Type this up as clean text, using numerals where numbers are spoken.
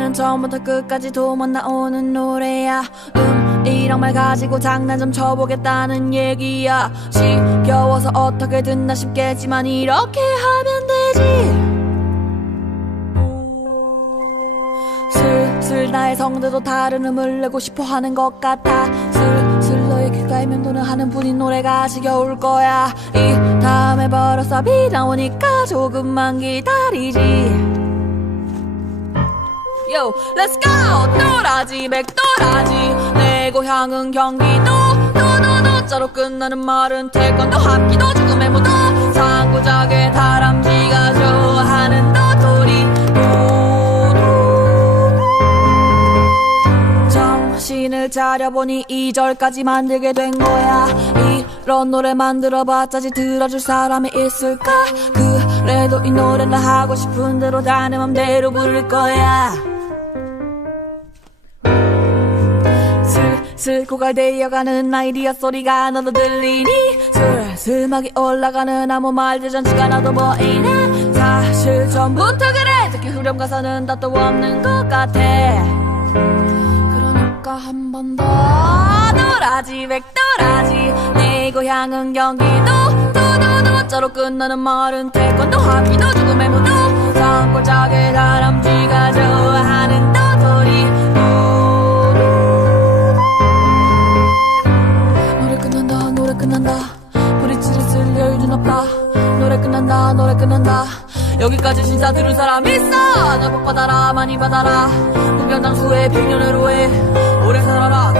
노래는 처음부터 끝까지 도만 나오는 노래야. 이랑 말 가지고 장난 좀 쳐보겠다는 얘기야. 지겨워서 어떻게 듣나 싶겠지만 이렇게 하면 되지. 슬슬 나의 성대도 다른 음을 내고 싶어 하는 것 같아. 슬슬 너의 귓가에 맴도는 하는 분인 노래가 지겨울 거야. 이 다음에 벌어서 비 나오니까 조금만 기다리지. Yo, let's go! 또라지 맥도라지. 내 고향은 경기도. 도도도자로 끝나는 말은 태권도 합기도 죽음의 무도. 상고작의 다람쥐가 좋아하는 도토리. 정신을 차려보니 2절까지 만들게 된 거야. 이런 노래 만들어봤자지 들어줄 사람이 있을까? 그래도 이 노래는 하고 싶은 대로 다 내 맘대로 부를 거야. 슬슬 고갈되어가는 아이디어 소리가 너도 들리니? 슬슬막이 올라가는 아무 말 대잔치가 나도 보이네. 사실 전부터 그래. 특히 후렴 가사는 다 또 없는 것 같아. 그러니까 한 번 더. 도라지 백도라지. 내 고향은 경기도. 도도도자로 끝나는 말은 태권도 합기도 죽음의 무도. 산골짜기 다람쥐가 좋아하는 도토리. 끝난다. 브릿지를 쓸 여유는 없다. 노래 끝난다. 노래 끝난다. 여기까지 진짜 들은 사람 있어. 나 복 받아라. 많이 받아라. 공연장수에 100년을 후에 오래 살아라.